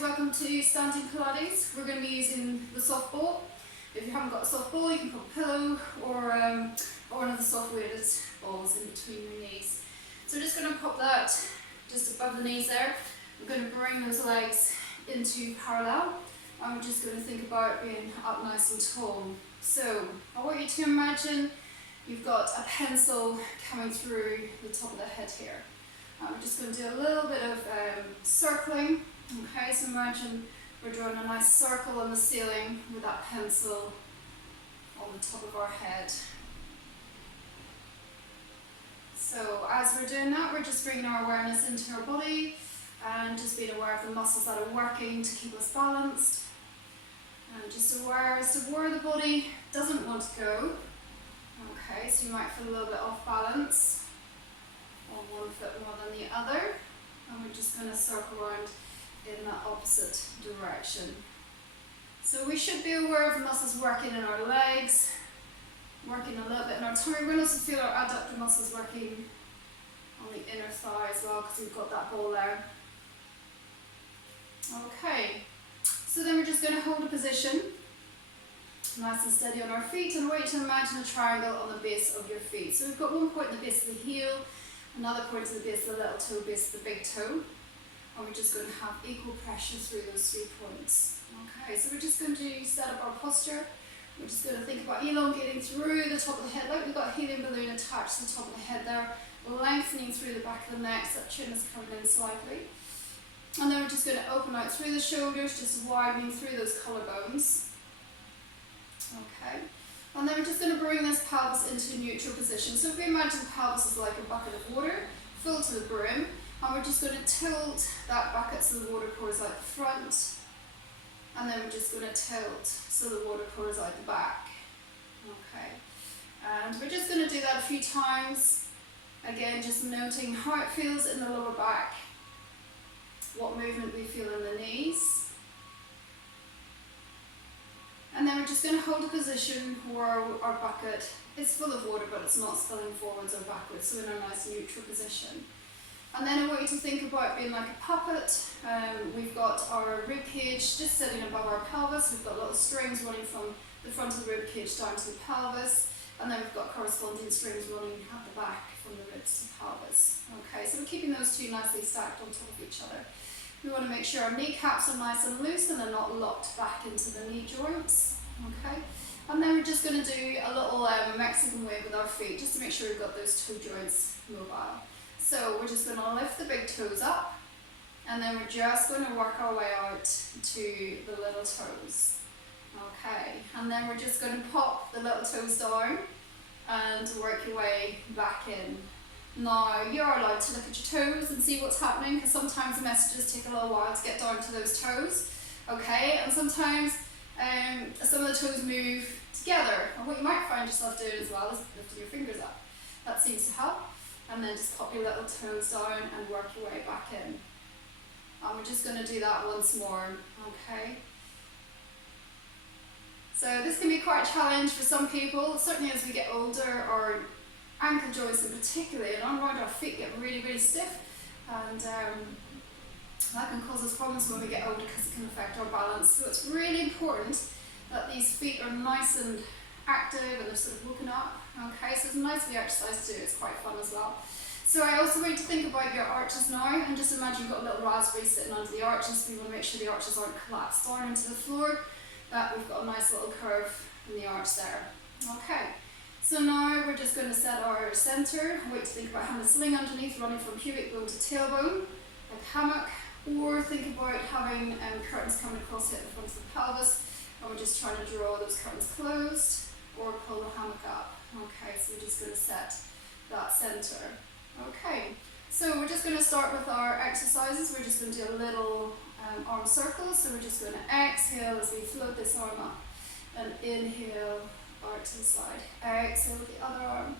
welcome to Standing Pilates. We're going to be using the soft ball. If you haven't got a soft ball, you can put a pillow or one of the soft weighted balls in between your knees. So we're just going to pop that just above the knees there. We're going to bring those legs into parallel, and we're just going to think about being up nice and tall. So I want you to imagine you've got a pencil coming through the top of the head here. We're just going to do a little bit of circling. Okay, so imagine we're drawing a nice circle on the ceiling with that pencil on the top of our head. So as we're doing that, we're just bringing our awareness into our body and just being aware of the muscles that are working to keep us balanced. And just aware as to where the body doesn't want to go. Okay, so you might feel a little bit off balance on one foot more than the other, and we're just going to circle around in that opposite direction. So we should be aware of the muscles working in our legs, working a little bit in our tummy. We're going to also feel our adductor muscles working on the inner thigh as well, because we've got that ball there. Okay, so then we're just going to hold a position nice and steady on our feet, and I want you to imagine a triangle on the base of your feet. So we've got one point at the base of the heel, another point to the base of the little toe, base of the big toe, and we're just going to have equal pressure through those 3 points. Okay, so we're just going to set up our posture. We're just going to think about elongating through the top of the head, like we've got a helium balloon attached to the top of the head there, lengthening through the back of the neck, so that chin is coming in slightly. And then we're just going to open out through the shoulders, just widening through those collarbones. Okay. And then we're just going to bring this pelvis into a neutral position. So if we imagine the pelvis is like a bucket of water, full to the brim, and we're just going to tilt that bucket so the water pours out the front, and then we're just going to tilt so the water pours out the back. Okay. And we're just going to do that a few times. Again, just noting how it feels in the lower back, what movement we feel in the knees. And then we're just going to hold a position where our bucket is full of water, but it's not spilling forwards or backwards, so in a nice neutral position. And then I want you to think about being like a puppet. We've got our rib cage just sitting above our pelvis. We've got little strings running from the front of the rib cage down to the pelvis, and then we've got corresponding strings running at the back from the ribs to the pelvis. Okay, so we're keeping those two nicely stacked on top of each other. We want to make sure our kneecaps are nice and loose and they're not locked back into the knee joints. Okay, and then we're just going to do a little Mexican wave with our feet, just to make sure we've got those toe joints mobile. So we're just going to lift the big toes up, and then we're just going to work our way out to the little toes. Okay, and then we're just going to pop the little toes down and work your way back in. Now, you're allowed to look at your toes and see what's happening, because sometimes the messages take a little while to get down to those toes. Okay, and sometimes some of the toes move together. And what you might find yourself doing as well is lifting your fingers up. That seems to help. And then just pop your little toes down and work your way back in. And we're just going to do that once more. Okay. So this can be quite a challenge for some people, certainly as we get older. Our ankle joints in particular, and around our feet get really, really stiff, and that can cause us problems when we get older because it can affect our balance. So it's really important that these feet are nice and active and they're sort of woken up. Okay, so it's a nice wee exercise to do, it's quite fun as well. So I also want you to think about your arches now, and just imagine you've got a little raspberry sitting under the arches. We want to make sure the arches aren't collapsed down into the floor, that we've got a nice little curve in the arch there. Okay. So now we're just going to set our centre. I want you to think about having a sling underneath running from pubic bone to tailbone, like a hammock, or think about having curtains coming across here at the front of the pelvis, and we're just trying to draw those curtains closed or pull the hammock up. Okay, so we're just going to set that centre. Okay, so we're just going to start with our exercises. We're just going to do a little arm circle. So we're just going to exhale as we float this arm up, and inhale out to the side. Exhale with the other arm.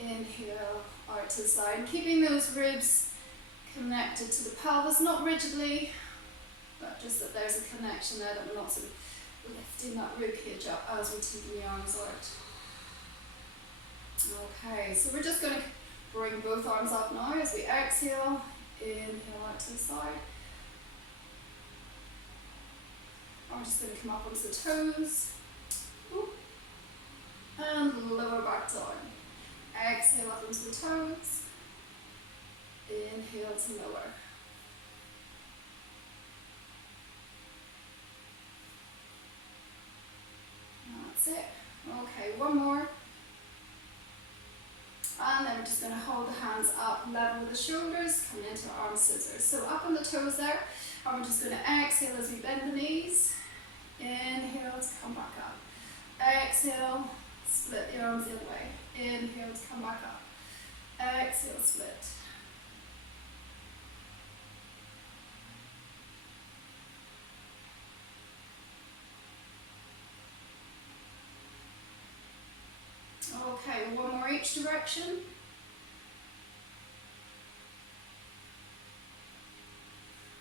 Inhale out to the side. And keeping those ribs connected to the pelvis, not rigidly, but just that there's a connection there, that we're not sort of lifting that rib cage up as we're taking the arms out. Okay, so we're just going to bring both arms up now as we exhale. Inhale out to the side. I'm just going to come up onto the toes. Ooh. And lower back down. Exhale up onto the toes. Inhale to lower. That's it. Okay, one more. And then we're just going to hold the hands up, level with the shoulders, coming into arm scissors. So up on the toes there, and we're just going to exhale as we bend the knees. Inhale to come back up. Exhale, split the arms the other way. Inhale to come back up. Exhale, split. Okay, one more each direction.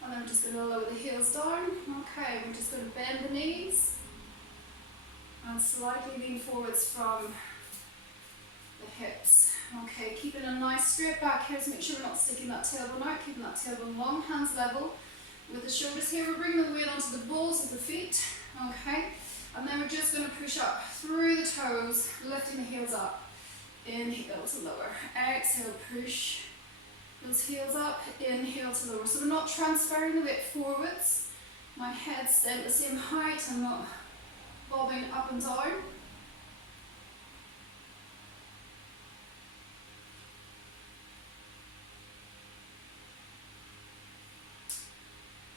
And then we're just going to lower the heels down. Okay, we're just going to bend the knees and slightly lean forwards from the hips. Okay, keeping a nice straight back here, so make sure we're not sticking that tailbone out, keeping that tailbone long, hands level with the shoulders here. We're bringing the weight onto the balls of the feet. Okay, and then we're just going to push up through the toes, lifting the heels up. Inhale to lower. Exhale, push those heels up. Inhale to lower. So we're not transferring the weight forwards. My head's staying at the same height. I'm not bobbing up and down.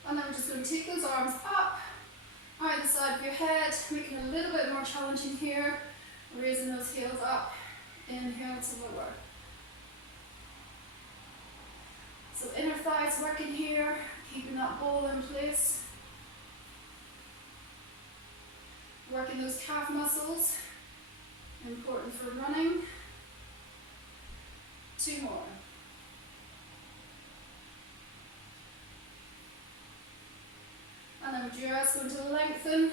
And then we're just going to take those arms up, either side of your head, making it a little bit more challenging here. Raising those heels up. Inhale to lower. So inner thighs working here, keeping that ball in place. Working those calf muscles, important for running. 2 more. And then we're just going to lengthen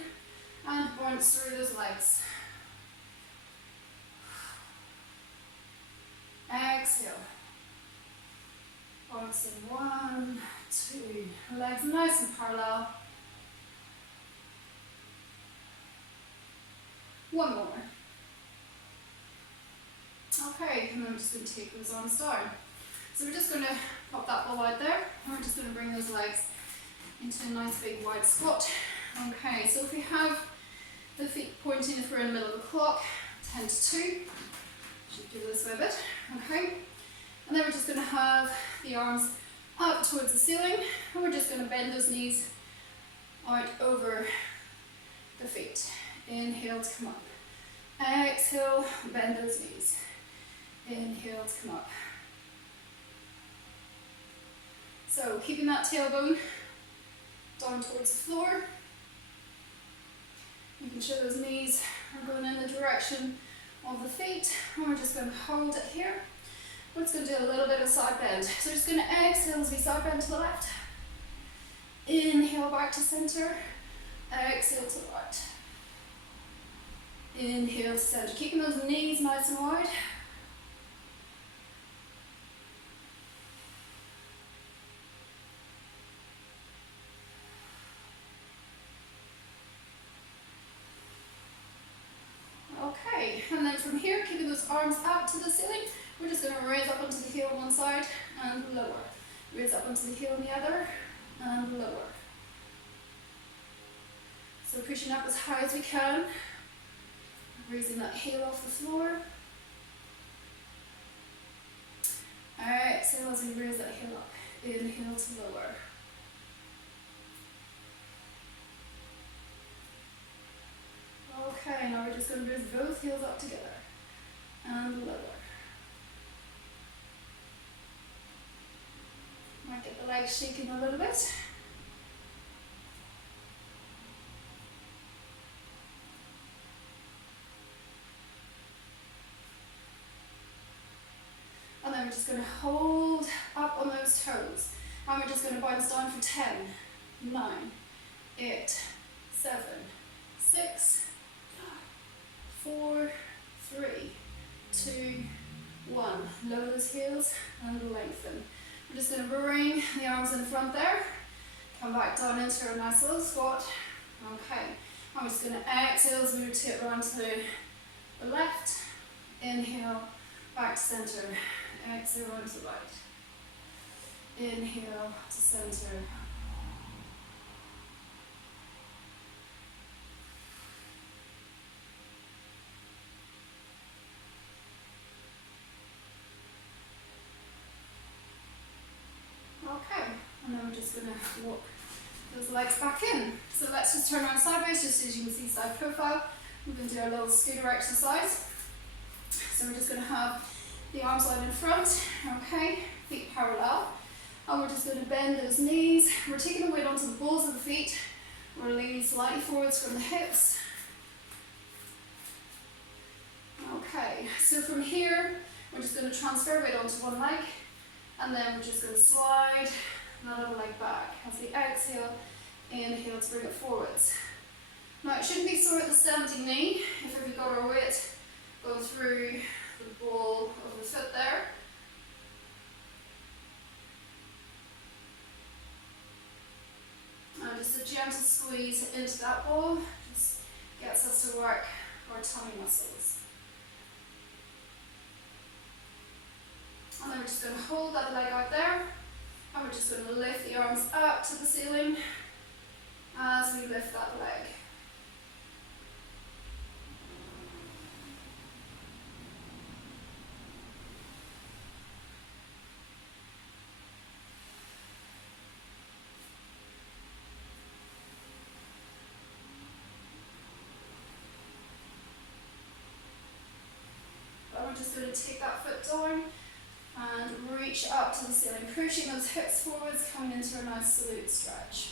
and bounce through those legs. Exhale. Bouncing 1, 2. Legs nice and parallel. 1 more. Okay, and then we're just going to take those arms down. So we're just going to pop that ball out there, and we're just going to bring those legs into a nice big wide squat. Okay, so if we have the feet pointing, if we're in the middle of the clock, 10 to 2. Should do this way a bit. Okay, and then we're just going to have the arms up towards the ceiling, and we're just going to bend those knees out over the feet. Inhale to come up. Exhale, bend those knees. Inhale to come up. So keeping that tailbone down towards the floor. Making sure those knees are going in the direction of the feet, and we're just going to hold it here. We're just going to do a little bit of side bend. So we're just going to exhale as we side bend to the left. Inhale back to center. Exhale to the right. Inhale to center. Keeping those knees nice and wide. Okay, and then from here, keeping those arms up to the ceiling, we're just going to raise up onto the heel on one side and lower. Raise up onto the heel on the other and lower. So pushing up as high as we can, raising that heel off the floor. Exhale as we raise that heel up. Inhale to lower. Okay, now we're just going to raise both heels up together and lower. Might get the legs shaking a little bit. And then we're just going to hold up on those toes. And we're just going to bounce down for 10, 9, 8, 7, 6, 4, 3, 2, 1. Lower those heels and lengthen. We're just going to bring the arms in front there. Come back down into a nice little squat. Okay, I'm just going to exhale as we rotate around to the left. Inhale, back to center. Exhale, around to the right. Inhale to center. Okay, and then we're just going to walk those legs back in. So let's just turn around sideways, just as you can see, side profile. We're going to do our little scooter exercise. So we're just going to have the arms out in front, okay, feet parallel. And we're just going to bend those knees. We're taking the weight onto the balls of the feet. We're leaning slightly forwards from the hips. Okay, so from here, we're just going to transfer weight onto one leg. And then we're just going to slide that other leg back. As we exhale, inhale to bring it forwards. Now it shouldn't be sore at the standing knee if we've got our weight going through the ball of the foot there. And just a gentle squeeze into that ball just gets us to work our tummy muscles. And then we're just going to hold that leg out there, and we're just going to lift the arms up to the ceiling as we lift that leg. And we're just going to take that foot down and reach up to the ceiling, pushing those hips forwards, coming into a nice salute stretch.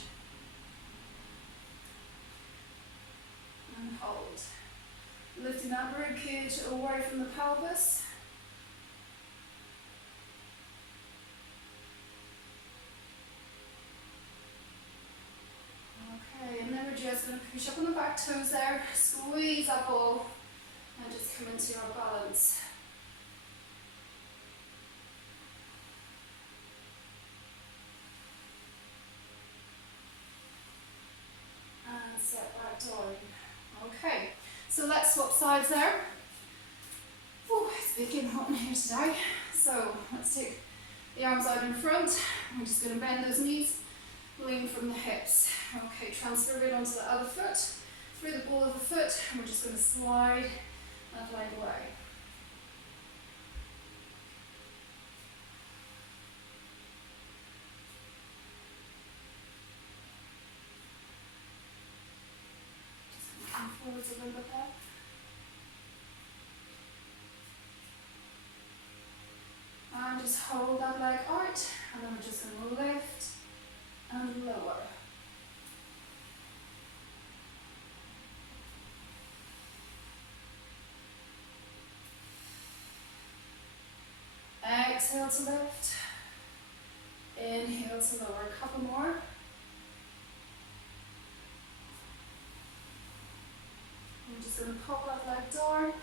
And hold. Lifting that rib cage away from the pelvis. Okay, and then we're just going to push up on the back toes there, squeeze that ball, and just come into our balance. And set back down. Okay, so let's swap sides there. Oh, it's baking hot in here today. So let's take the arms out in front. We're just going to bend those knees, lean from the hips. Okay, transfer it onto the other foot, through the ball of the foot, and we're just going to slide that leg away. Come forwards a little bit there. And just hold that leg out, and then we're just going to lift and lower. Exhale to lift. Inhale to lower. A couple more. I'm just going to pop that leg down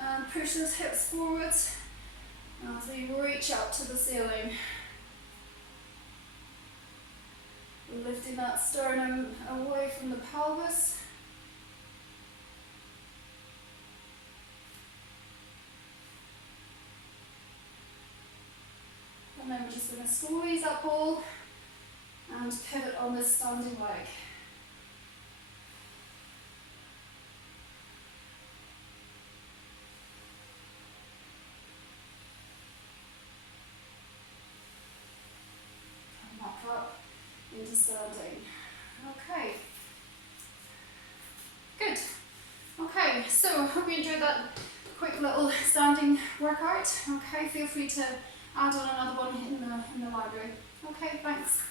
and push those hips forwards as we reach up to the ceiling. Lifting that sternum away from the pelvis. And then we're just going to squeeze that ball and pivot on this standing leg. Come back up into standing. Okay. Good. Okay, so I hope you enjoyed that quick little standing workout. Okay, feel free to add on another one in the library. Okay, thanks.